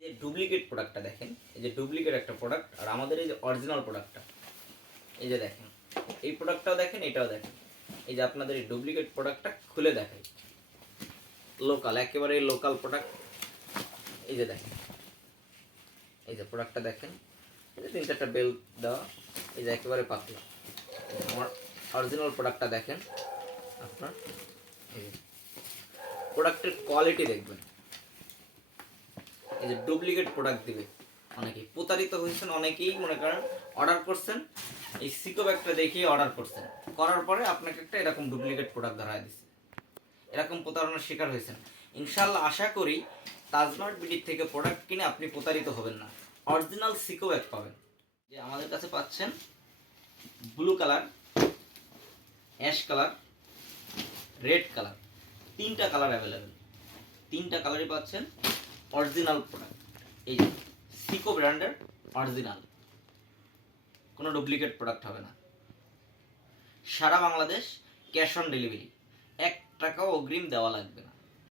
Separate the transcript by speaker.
Speaker 1: যে ডুপ্লিকেট প্রোডাক্টটা দেখেন, এই যে ডুপ্লিকেট একটা প্রোডাক্ট আর আমাদের এই যে অরিজিনাল প্রোডাক্টটা এই যে দেখেন, এই প্রোডাক্টটাও দেখেন, এটাও দেখেন, এই যে আপনাদের এই ডুপ্লিকেট প্রোডাক্টটা খুলে দেখাই। লোকাল একেবারে লোকাল প্রোডাক্ট এই যে দেখেন, এই যে প্রোডাক্টটা দেখেন, এই যে তিন চারটা বেল দেওয়া, এই যে একেবারে পাতলা। আমার অরিজিনাল প্রোডাক্টটা দেখেন, আপনার প্রোডাক্টের কোয়ালিটি দেখবেন। এই যে ডুপ্লিকেট প্রোডাক্ট দিবে। অনেকেই প্রতারিত হয়েছেন, অনেকেই মনে করেন অর্ডার করছেন। এই সিকো ব্যাগটা দেখিয়ে অর্ডার করছেন। করার পরে আপনাকে একটা এরকম ডুপ্লিকেট প্রোডাক্ট ধরায় দিচ্ছে এরকম প্রতারণার শিকার হয়েছেন। ইনশাল্লাহ আশা করি তাজমার্ট বিডির থেকে প্রোডাক্ট কিনে আপনি প্রতারিত হবেন না। অরিজিনাল সিকো ব্যাগ পাবেন। যে আমাদের কাছে পাচ্ছেন blue colour ash colour red colour তিনটা কালার অ্যাভেলেবেল তিনটা কালারই পাচ্ছেন অরিজিনাল প্রোডাক্ট এই যে সিকো ব্র্যান্ডের অরিজিনাল কোনো ডুপ্লিকেট প্রোডাক্ট হবে না। সারা বাংলাদেশ ক্যাশ অন ডেলিভারি এক টাকাও অগ্রিম দেওয়া লাগবে